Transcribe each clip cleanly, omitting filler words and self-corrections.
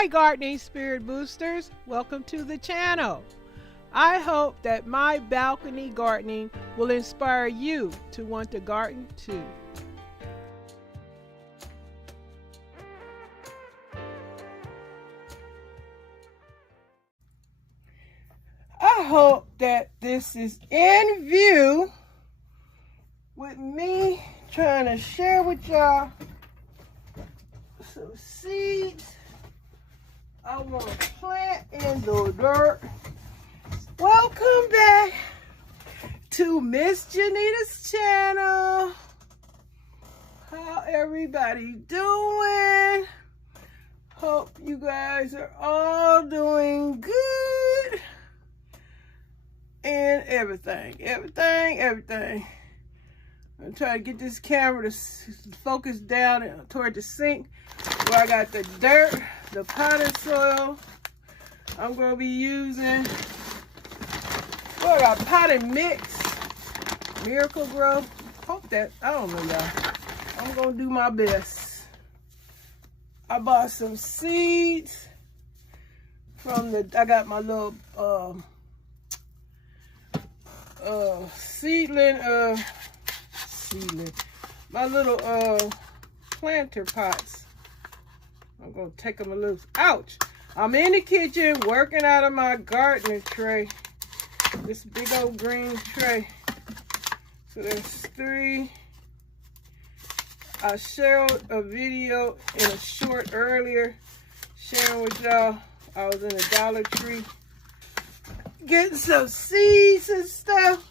Hi gardening spirit boosters, welcome to the channel. I hope that my balcony gardening will inspire you to want to garden too. I hope that this is in view with me trying to share with y'all some seeds I want to plant in the dirt. Welcome back to Miss Janita's channel. How everybody doing? Hope you guys are all doing good. And everything. I'm trying to get this camera to focus down toward the sink where I got the dirt, the potted soil. I'm going to be using, well, I got potted mix, Miracle Grow. Hope that, I don't know, y'all. I'm going to do my best. I bought some seeds from I got my little seedling, my little planter pots. I'm gonna take them a little, ouch! I'm in the kitchen working out of my gardening tray, this big old green tray. So there's 3. I shared a video in a short earlier, sharing with y'all. I was in a Dollar Tree getting some seeds and stuff.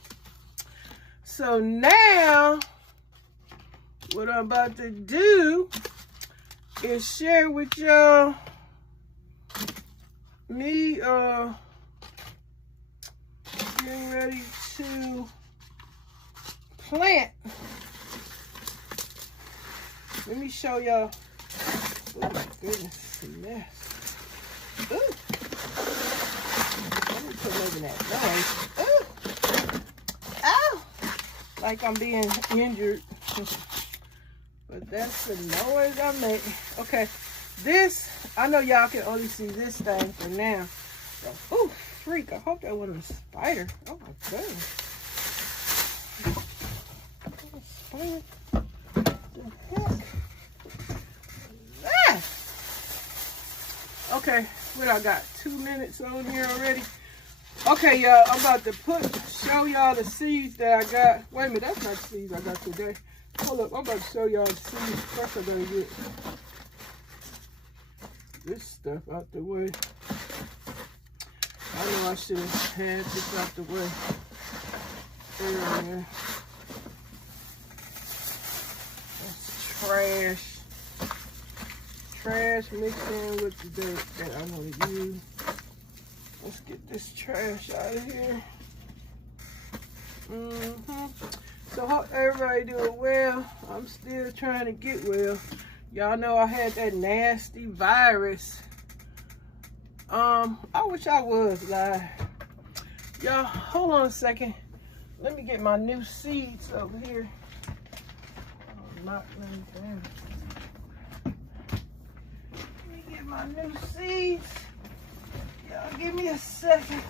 So now what I'm about to do is share with y'all me getting ready to plant. Let me show y'all. Oh my goodness, it's a mess. Ooh. Let me put making that noise. Ooh. Ow! Like I'm being injured. But that's the noise I make. Okay, this, I know y'all can only see this thing for now. So, ooh, freak, I hope that wasn't a spider. Oh my goodness. Oh, spider. The heck? Ah! Okay, what I got? 2 minutes on here already. Okay, y'all, I'm about to show y'all the seeds that I got. Wait a minute, that's not the seeds I got today. Hold up, I'm about to show y'all the seeds. First I gotta get this stuff out the way. I know I should have had this out the way earlier. That's trash. Trash mixed in with the dirt that I want to use. Let's get this trash out of here. So hope everybody doing well. I'm still trying to get well. Y'all know I had that nasty virus. I wish I was live. Y'all, hold on a second. Let me get my new seeds over here. Let me get my new seeds. Y'all give me a second.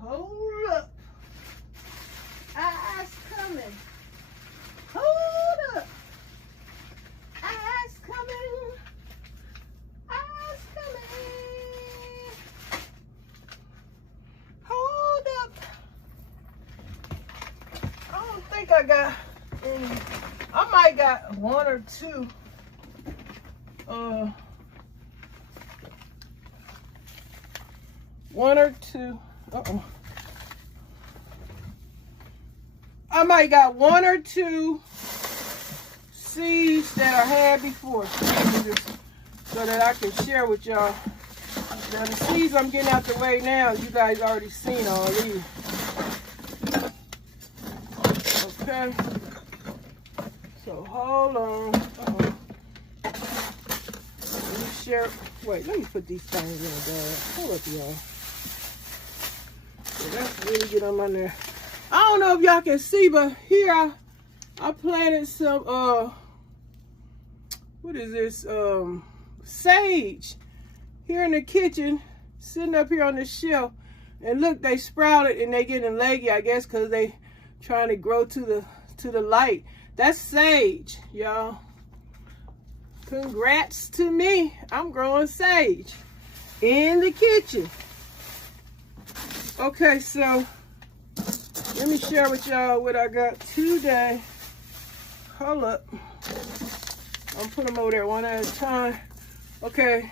Hold up. Eyes coming. Hold up. Eyes coming. Eyes coming. Hold up. I don't think I got any. I might got 1 or 2. 1 or 2. I might got 1 or 2 seeds that I had before, so that I can share with y'all. Now the seeds I'm getting out the way now, you guys already seen all these. Okay. So hold on. Let me share. Wait, let me put these things in the bag. Hold up, y'all. So that's really get on my nerve. I don't know if y'all can see, but here I planted some what is this? Sage here in the kitchen, sitting up here on the shelf. And look, they sprouted and they getting leggy, I guess, because they trying to grow to the light. That's sage, y'all. Congrats to me. I'm growing sage in the kitchen. Okay, so let me share with y'all what I got today. Hold up. I'm putting them over there one at a time. Okay,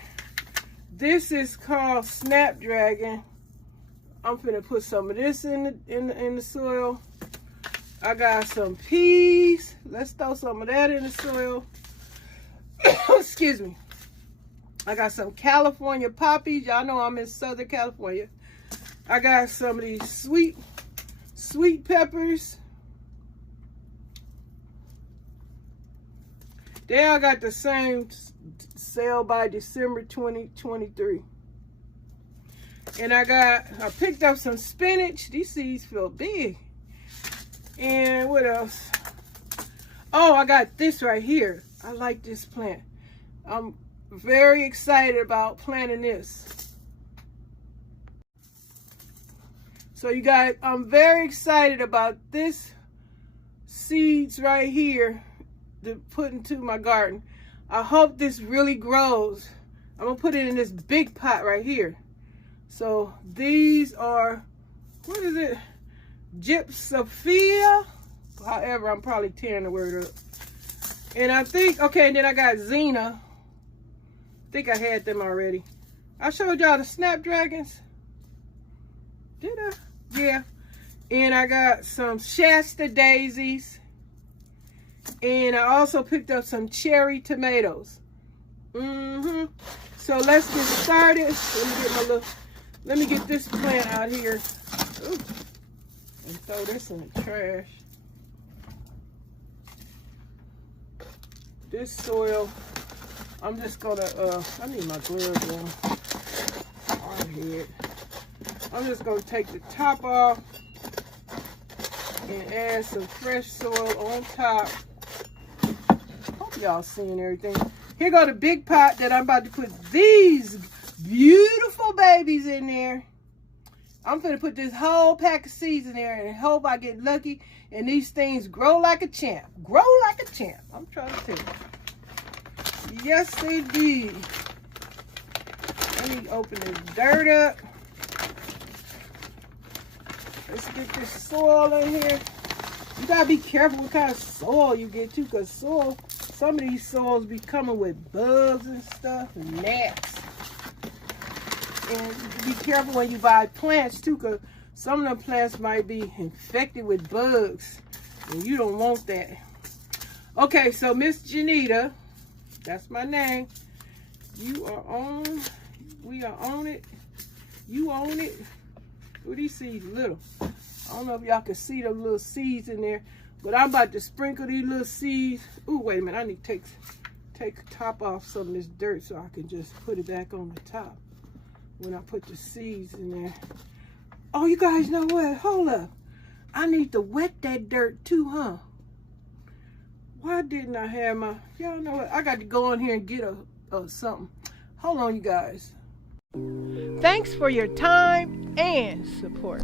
this is called Snapdragon. I'm finna put some of this in the soil. I got some peas. Let's throw some of that in the soil. Excuse me. I got some California poppies. Y'all know I'm in Southern California. I got some of these sweet peppers. They all got the same sale by December 2023. And I picked up some spinach. These seeds feel big. And what else? Oh, I got this right here. I like this plant. I'm very excited about planting this. So you guys, I'm very excited about this seeds right here to put into my garden. I hope this really grows. I'm gonna put it in this big pot right here. So these are, what is it? Gypsophila. However, I'm probably tearing the word up. And I think, okay, and then I got Xena. I think I had them already. I showed y'all the Snapdragons. Did I? Yeah. And I got some Shasta daisies. And I also picked up some cherry tomatoes. So let's get started. Let me get this plant out here. Ooh. And throw this in the trash. This soil, I'm just gonna, I need my gloves on. Hard head. I'm just gonna take the top off and add some fresh soil on top. Hope y'all seeing everything. Here go the big pot that I'm about to put these beautiful babies in there. I'm gonna put this whole pack of seeds in there and hope I get lucky and these things grow like a champ. Grow like a champ. I'm trying to tell you. Yes, they do. Let me open this dirt up. Let's get this soil in here. You gotta be careful what kind of soil you get too, because soil, some of these soils be coming with bugs and stuff and gnats. And be careful when you buy plants too, because some of the plants might be infected with bugs and you don't want that. Okay, so Miss Janita, that's my name. You are on, we are on it. You own it. Ooh, these seeds little. I don't know if y'all can see the little seeds in there, but I'm about to sprinkle these little seeds. Ooh, wait a minute, I need to take the top off some of this dirt so I can just put it back on the top when I put the seeds in there. Oh, you guys know what? Hold up. I need to wet that dirt too, huh? Why didn't I have my, y'all know what? I got to go in here and get a something. Hold on, you guys. Thanks for your time and support.